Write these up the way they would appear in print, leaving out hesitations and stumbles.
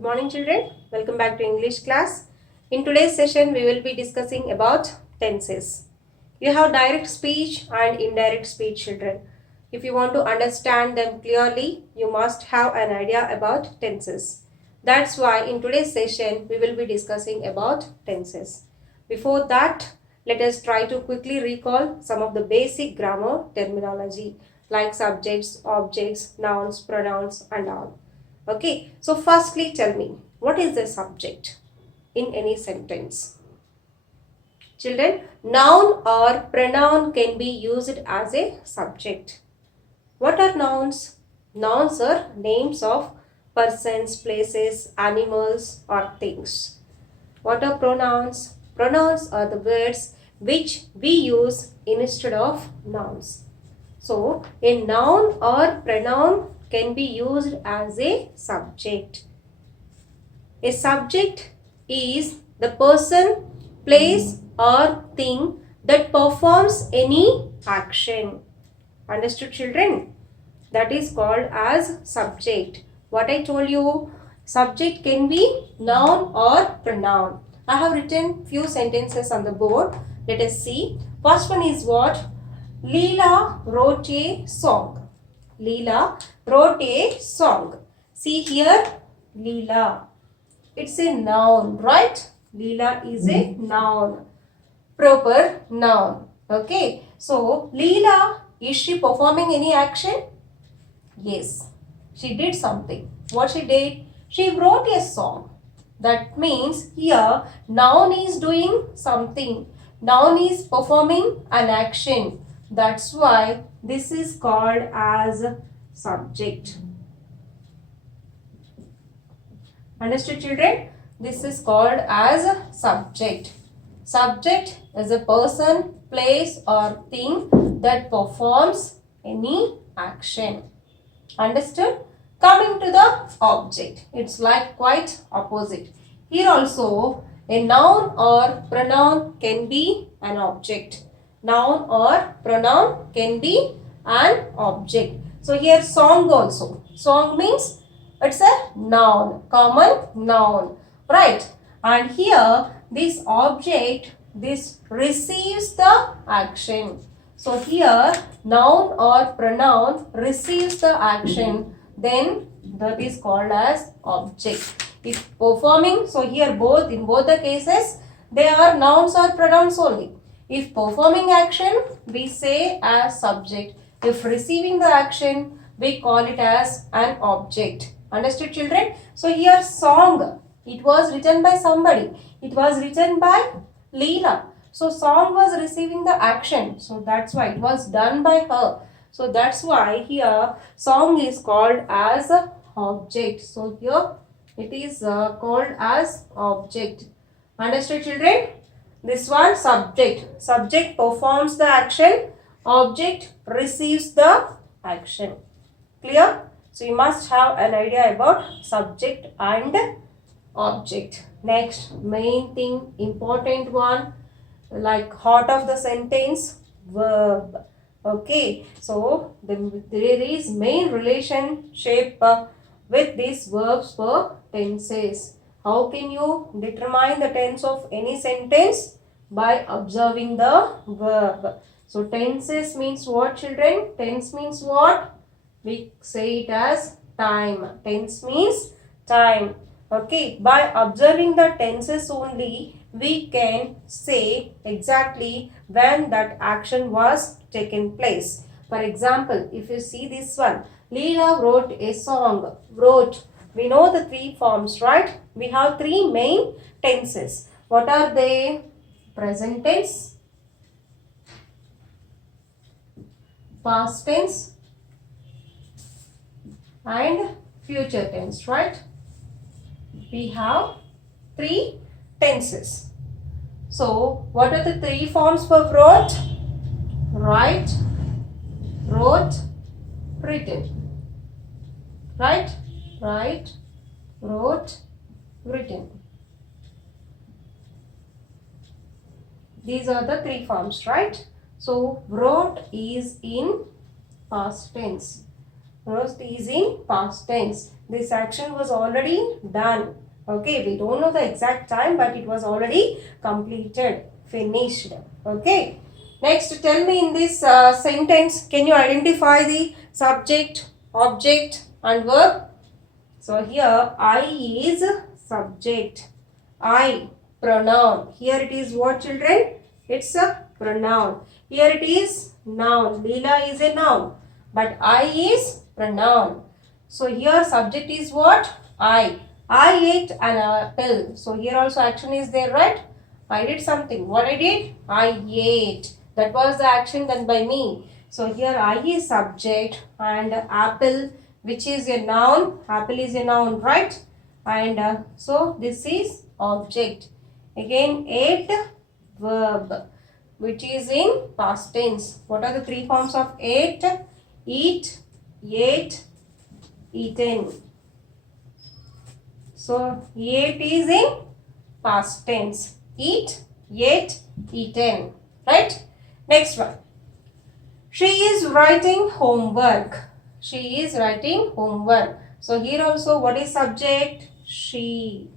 Good morning children, welcome back to English class. In today's session we will be discussing about tenses. You have direct speech and indirect speech children. If you want to understand them clearly, you must have an idea about tenses. That's why in today's session we will be discussing about tenses. Before that, let us try to quickly recall some of the basic grammar terminology like subjects, objects, nouns, pronouns and all. Okay, so firstly tell me, what is the subject in any sentence? Children, noun or pronoun can be used as a subject. What are nouns? Nouns are names of persons, places, animals or things. What are pronouns? Pronouns are the words which we use instead of nouns. So, a noun or pronoun can be used as a subject. A subject is the person, place or thing that performs any action. Understood children? That is called as subject. What I told you, subject can be noun or pronoun. I have written few sentences on the board. Let us see. First one is what? Leela wrote a song. Leela wrote a song. See here, Leela. It's a noun, right? Leela is a noun. Proper noun. Okay. So, Leela, is she performing any action? Yes. She did something. What she did? She wrote a song. That means here, noun is doing something. Noun is performing an action. That's why this is called as subject. Understood children? This is called as subject. Subject is a person, place or thing that performs any action. Understood? Coming to the object, it's like quite opposite. Here also a noun or pronoun can be an object. Noun or pronoun can be an object. So here song also. Song means it's a noun, common noun, right? And here this object, this receives the action. So here noun or pronoun receives the action, then that is called as object. If performing, so here both, in both the cases, they are nouns or pronouns only. If performing action, we say as subject. If receiving the action, we call it as an object. Understood children? So here song, it was written by somebody. It was written by Leela. So song was receiving the action. So that's why it was done by her. So that's why here song is called as a object. So here it is called as object. Understood children? This one subject. Subject performs the action. Object receives the action. Clear? So you must have an idea about subject and object. Next, main thing, important one, like heart of the sentence, verb. Okay, so there is main relationship with these verbs for tenses. How can you determine the tense of any sentence? By observing the verb. So tenses means what children? Tense means what? We say it as time. Tense means time. Okay, by observing the tenses only, we can say exactly when that action was taken place. For example, if you see this one, Leela wrote a song. Wrote. We know the three forms, right? We have three main tenses. What are they? Present tense, past tense and future tense, right? We have three tenses. So, what are the three forms for wrote? Write, wrote, written. Right? Write, wrote, written. These are the three forms, right? So, wrote is in past tense. Wrote is in past tense. This action was already done. Okay, we don't know the exact time, but it was already completed, finished. Okay. Next, tell me in this sentence, can you identify the subject, object and verb? So here I is subject. I, pronoun. Here it is what, children? It's a pronoun. Here it is noun. Leela is a noun. But I is pronoun. So here subject is what? I. I ate an apple. So here also action is there, right? I did something. What I did? I ate. That was the action done by me. So here I is subject and apple, which is a noun. Apple is a noun, right? And so this is object. Again, ate, verb, which is in past tense. What are the three forms of ate? Eat, ate, eaten. So ate is in past tense. Eat, ate, eaten. Right? Next one. She is writing homework. She is writing homework. So here also what is subject? She.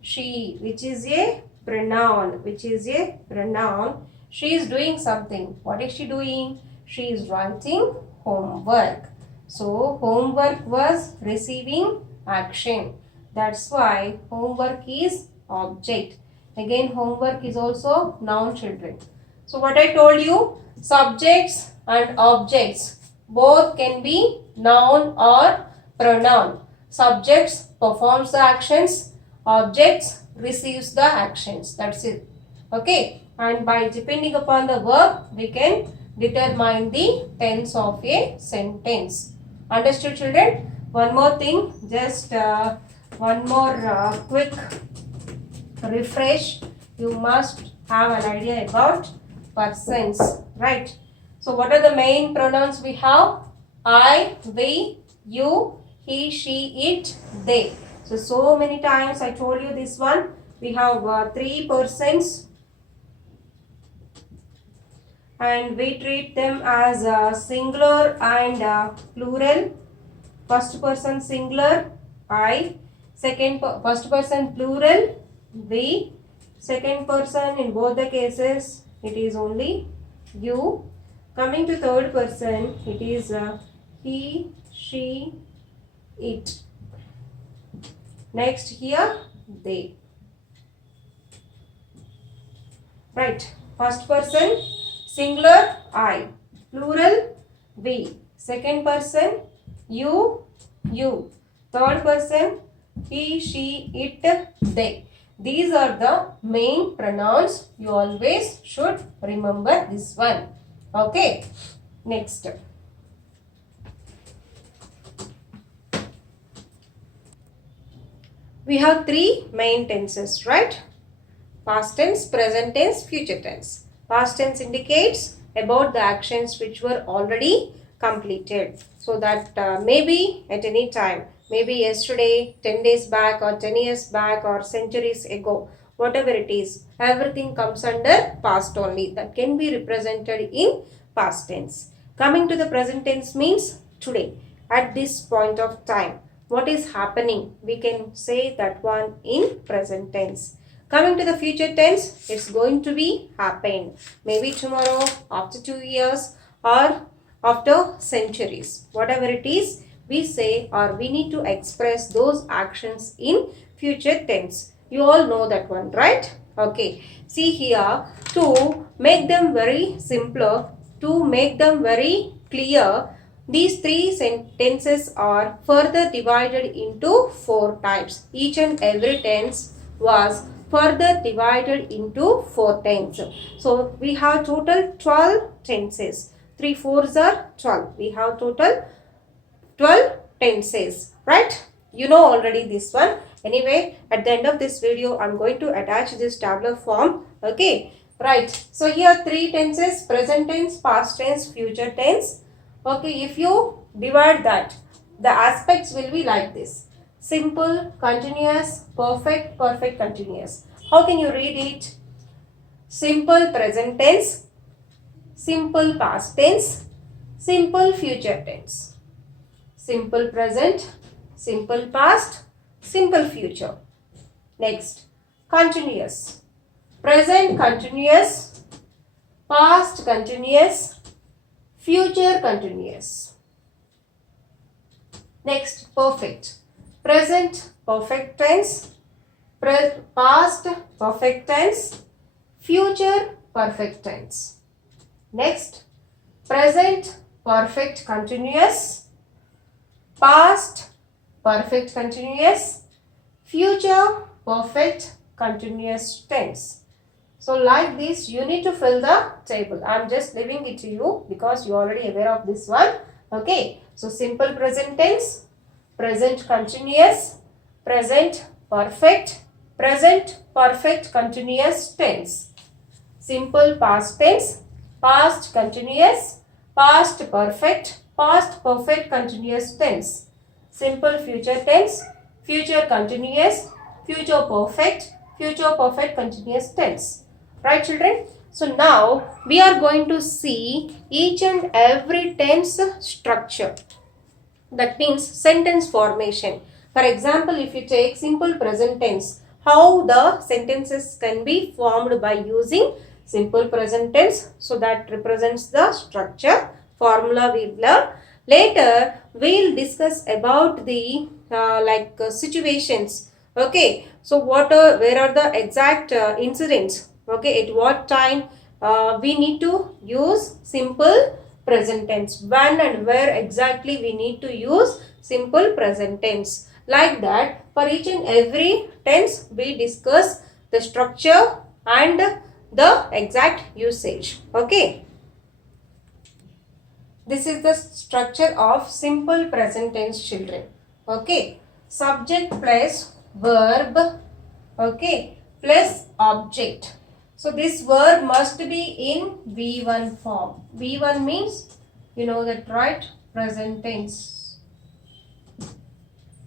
She, which is a pronoun. Which is a pronoun. She is doing something. What is she doing? She is writing homework. So homework was receiving action. That's why homework is object. Again, homework is also noun, children. So what I told you, subjects and objects both can be noun or pronoun. Subjects performs the actions, objects receives the actions. That's it. Okay. And by depending upon the verb, we can determine the tense of a sentence. Understood, children? One more thing, just one more quick refresh. You must have an idea about persons, right? So what are the main pronouns we have? I, we, you, he, she, it, they. So many times I told you this one. We have three persons and we treat them as singular and plural. First person singular, I. First person plural, we. Second person in both the cases, it is only you. Coming to third person, it is he, she, it. Next here, they. Right. First person, singular, I. Plural, we. Second person, you. Third person, he, she, it, they. These are the main pronouns. You always should remember this one. Okay. Next. We have three main tenses, right? Past tense, present tense, future tense. Past tense indicates about the actions which were already completed. So that maybe at any time, maybe yesterday, 10 days back or 10 years back or centuries ago, whatever it is, everything comes under past only. That can be represented in past tense. Coming to the present tense means today, at this point of time. What is happening? We can say that one in present tense. Coming to the future tense, it's going to be happened. Maybe tomorrow, after 2 years or after centuries. Whatever it is, we say or we need to express those actions in future tense. You all know that one, right? Okay. See here, to make them very simpler, to make them very clear, these three sentences are further divided into 4 types. Each and every tense was further divided into 4 tenses. So we have total 12 tenses. 3 4s are 12. We have total 12 tenses, right? You know already this one. Anyway, at the end of this video, I'm going to attach this tabular form. Okay, right. So here 3 tenses: present tense, past tense, future tense. Okay, if you divide that, the aspects will be like this: simple, continuous, perfect, perfect continuous. How can you read it? Simple present tense, simple past tense, simple future tense. Simple present, simple past, simple future. Next, continuous. Present continuous, past continuous, future continuous. Next, perfect. Present perfect tense, past perfect tense, future perfect tense. Next, present perfect continuous, past perfect continuous, future perfect continuous tense. So like this, you need to fill the table. I am just leaving it to you because you are already aware of this one. Okay. So simple present tense, present continuous, present perfect continuous tense. Simple past tense, past continuous, past perfect continuous tense. Simple future tense, future continuous, future perfect continuous tense. Right, children? So now we are going to see each and every tense structure. That means sentence formation. For example, if you take simple present tense, how the sentences can be formed by using simple present tense. So that represents the structure, formula we learn. Later, we'll discuss about the situations. Okay, so where are the exact incidents? Okay, at what time we need to use simple present tense, when and where exactly we need to use simple present tense. Like that, for each and every tense we discuss the structure and the exact usage. Okay, this is the structure of simple present tense, children. Okay, subject plus verb, okay, plus object. So this verb must be in V1 form. V1 means, you know that, right? Present tense.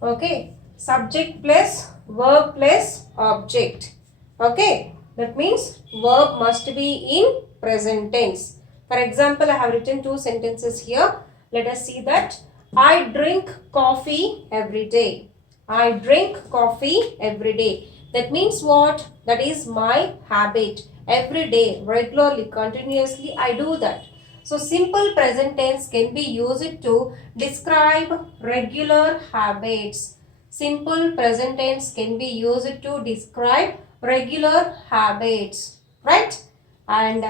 Okay, subject plus verb plus object. Okay, that means verb must be in present tense. For example, I have written two sentences here. Let us see that. I drink coffee every day. I drink coffee every day. That means what? That is my habit. Every day, regularly, continuously, I do that. So, simple present tense can be used to describe regular habits. Simple present tense can be used to describe regular habits. Right? And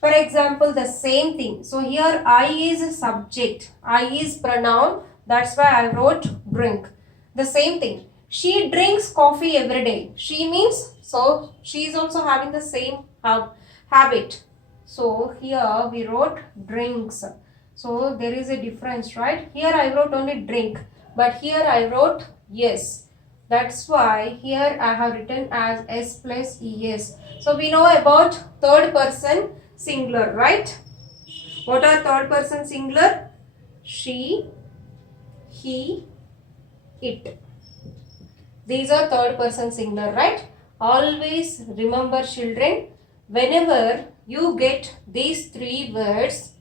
for example, the same thing. So, here I is subject. I is pronoun. That's why I wrote drink. The same thing. She drinks coffee every day. She means, so she is also having the same habit. So here we wrote drinks. So there is a difference, right? Here I wrote only drink, but here I wrote yes. That's why here I have written as S plus ES. So we know about third person singular, right? What are third person singular? She, he, it. These are third person singular, right? Always remember, children, whenever you get these three words,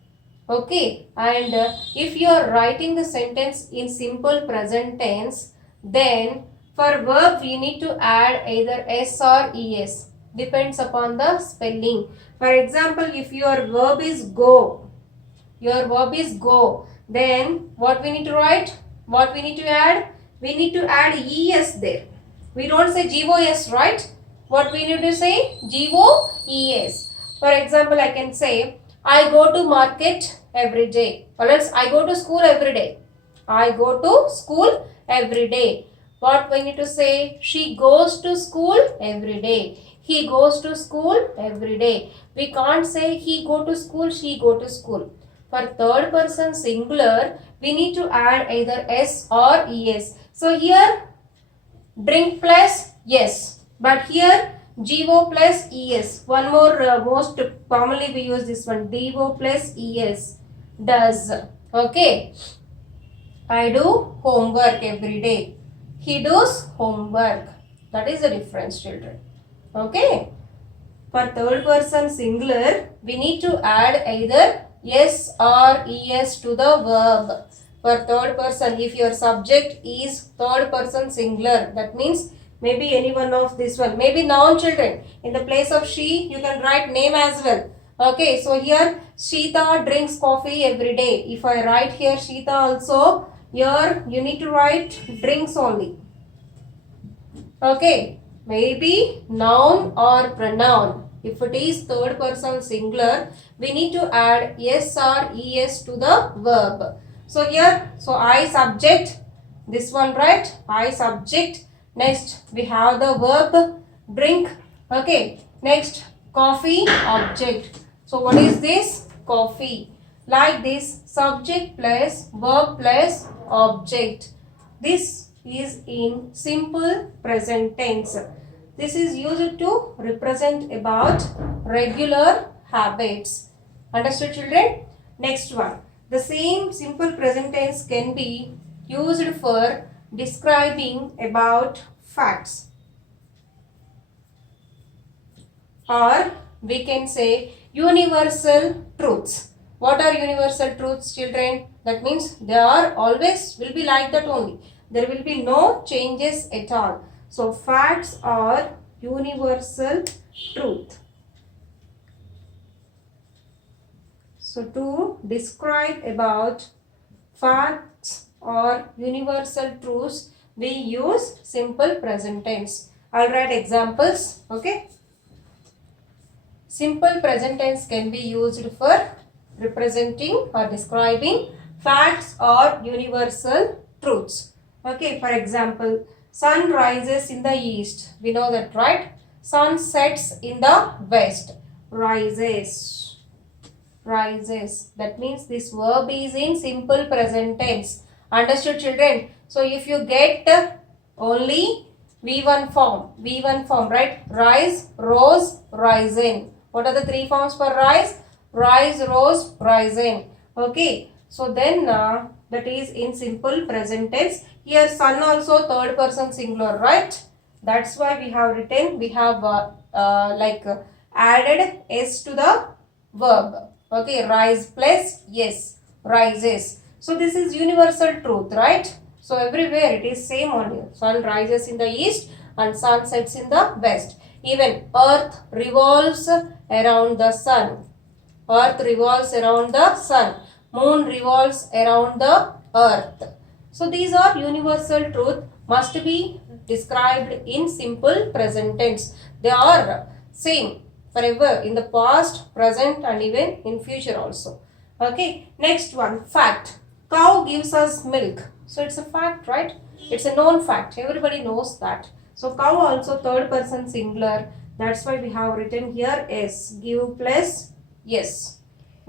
okay, and if you are writing the sentence in simple present tense, then for verb you need to add either S or ES. Depends upon the spelling. For example, if your verb is go, then what we need to write? What we need to add? We need to add ES there. We don't say GOS, right? What we need to say? GOES. For example, I can say, I go to market every day. Or else, I go to school every day. I go to school every day. What we need to say? She goes to school every day. He goes to school every day. We can't say he go to school, she go to school. For third person singular, we need to add either S or ES. So here, drink plus yes. But here, GO plus ES. One more, most commonly we use this one. DO plus ES. Does. Okay. I do homework every day. He does homework. That is the difference, children. Okay. For third person singular, we need to add either S or ES to the verb. for third person. If your subject is third person singular, that means maybe any one of this one. Maybe noun, children. In the place of she, you can write name as well. Okay, so here Shita drinks coffee every day. If I write here Shita also, here you need to write drinks only. Okay, maybe noun or pronoun. If it is third person singular, we need to add s or es to the verb. So here, so I subject, this one, right? I subject. Next, we have the verb drink. Okay, next coffee object. So what is this? Coffee. Like this, subject plus verb plus object. This is in simple present tense. This is used to represent about regular habits. Understood, children? Next one. The same simple present tense can be used for describing about facts. Or we can say universal truths. What are universal truths, children? That means they are always will be like that only. There will be no changes at all. So facts are universal truth. So to describe about facts or universal truths, we use simple present tense. I'll write examples. Okay. Simple present tense can be used for representing or describing facts or universal truths. Okay, for example, sun rises in the east. We know that, right? Sun sets in the west. Rises. Rises. That means this verb is in simple present tense. Understood, children? So if you get only V1 form, right? Rise, rose, risen. What are the three forms for rise? Rise, rose, risen. Okay. So then that is in simple present tense. Here sun also third person singular, right? That's why we have written, we have added s to the verb. Okay, rise plus yes, rises. So this is universal truth, right? So everywhere it is same only. Sun rises in the east and sun sets in the west. Even earth revolves around the sun. Earth revolves around the sun. Moon revolves around the earth. So these are universal truth, must be described in simple present tense. They are same forever in the past, present and even in future also. Okay, next one, fact. Cow gives us milk. So it's a fact, right? It's a known fact. Everybody knows that. So cow also third person singular. That's why we have written here s. Give plus yes.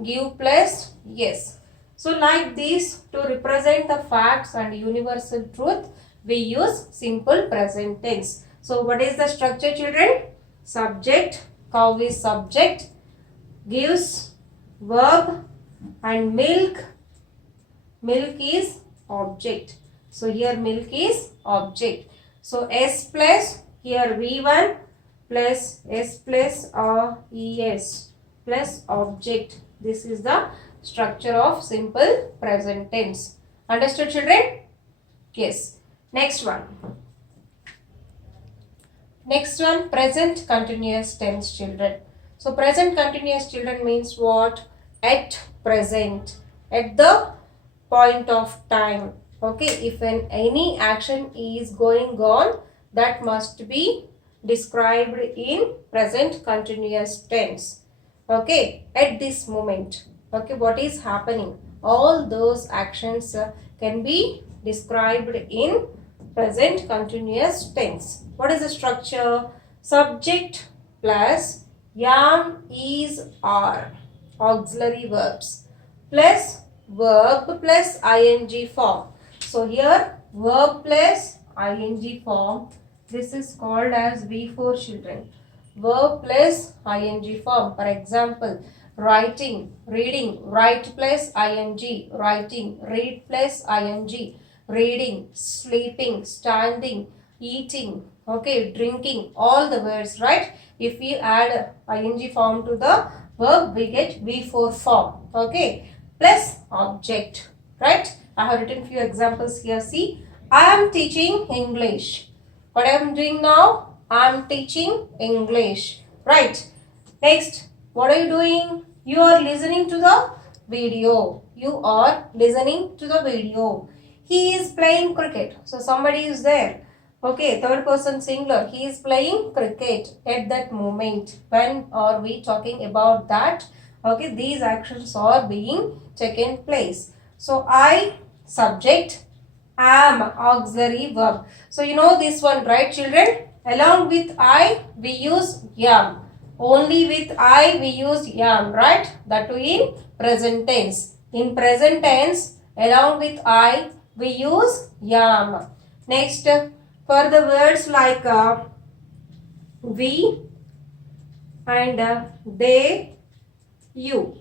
Give plus yes. So like this, to represent the facts and universal truth, we use simple present tense. So what is the structure, children? Subject, cow is subject, gives verb, and milk is object. So here milk is object. So s plus here V1 plus s plus es plus object. This is the structure of simple present tense. Understood, children? Yes. Next one. Next one, present continuous tense, children. So present continuous, children, means what? At present, at the point of time. Okay, if any action is going on, that must be described in present continuous tense. Okay, at this moment. Okay, what is happening? All those actions can be described in present continuous tense. What is the structure? Subject plus am, is, are, auxiliary verbs, plus verb plus ing form. So here verb plus ing form, this is called as V4, children. Verb plus ing form. For example, writing, reading, write plus ing, writing, read plus ing, reading, sleeping, standing, eating, okay, drinking, all the words, right? If we add ing form to the verb, we get V4 form, okay, plus object, right? I have written few examples here. See, I am teaching English. What I am doing now? I am teaching English. Right. Next, what are you doing? You are listening to the video. You are listening to the video. He is playing cricket. So somebody is there. Okay, third person singular. He is playing cricket at that moment. When are we talking about that? Okay, these actions are being taken place. So I, subject, am, auxiliary verb. So you know this one, right, children? Along with I, we use am. Only with I, we use am, right? That too in present tense. In present tense, along with I, we use am. Next, for the words like we and they, you.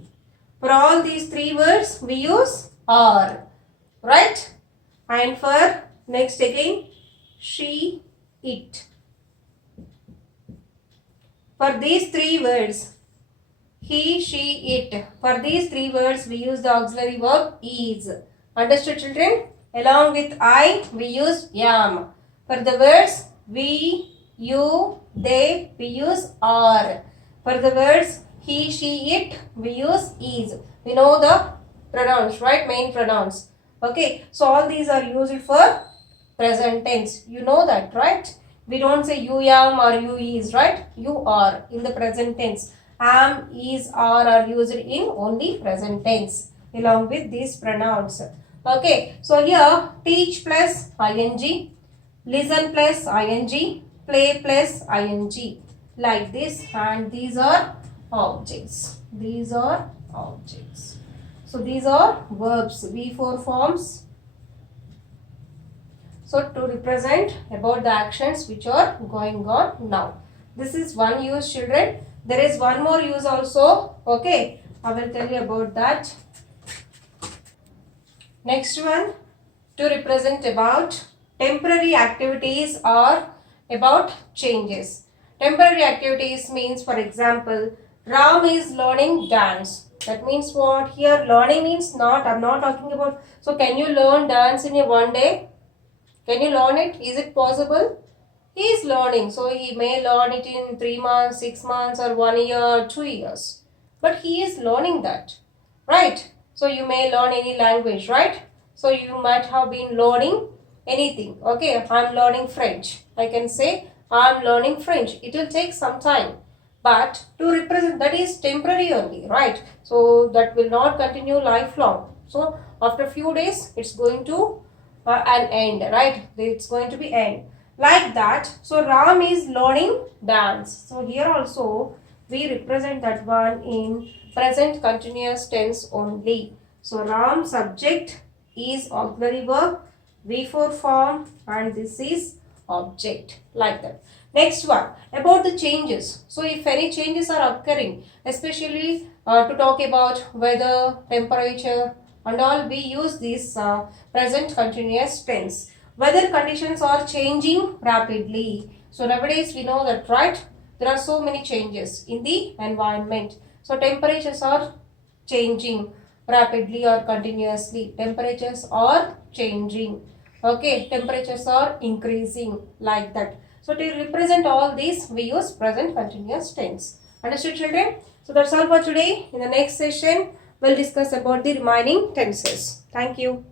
For all these three words, we use are, right? And for next again, she, it. For these three words, he, she, it. For these three words, we use the auxiliary verb is. Understood, children? Along with I, we use am. For the words we, you, they, we use are. For the words he, she, it, we use is. We know the pronouns, right? Main pronouns. Okay. So all these are used for present tense. You know that, right? We don't say you am or you is, right? You are in the present tense. Am, is, are used in only present tense along with these pronouns. Okay. So here teach plus ing. Listen plus ing, play plus ing, like this, and these are objects. These are objects. So these are verbs, V4 forms. So to represent about the actions which are going on now. This is one use, children. There is one more use also. Okay, I will tell you about that. Next one, to represent about temporary activities or about changes. Temporary activities means, for example, Ram is learning dance. That means what? Here learning means not, I'm not talking about. So can you learn dance in a one day? Can you learn it? Is it possible? He is learning. So he may learn it in 3 months, 6 months or 1 year, 2 years. But he is learning that. Right? So you may learn any language, right? So you might have been learning anything. Okay, I'm learning French. I can say I'm learning French. It will take some time. But to represent, that is temporary only, right? So that will not continue lifelong. So after a few days, it's going to an end, right? It's going to be end. Like that. So Ram is learning dance. So here also we represent that one in present continuous tense only. So Ram subject is auxiliary verb, V4 form, and this is object, like that. Next one, about the changes. So if any changes are occurring, especially to talk about weather, temperature and all, we use this present continuous tense. Weather conditions are changing rapidly. So nowadays we know that, right? There are so many changes in the environment. So temperatures are changing rapidly or continuously. Temperatures are changing. Okay, temperatures are increasing, like that. So to represent all these, we use present continuous tense. Understood, children? So that's all for today. In the next session, we'll discuss about the remaining tenses. Thank you.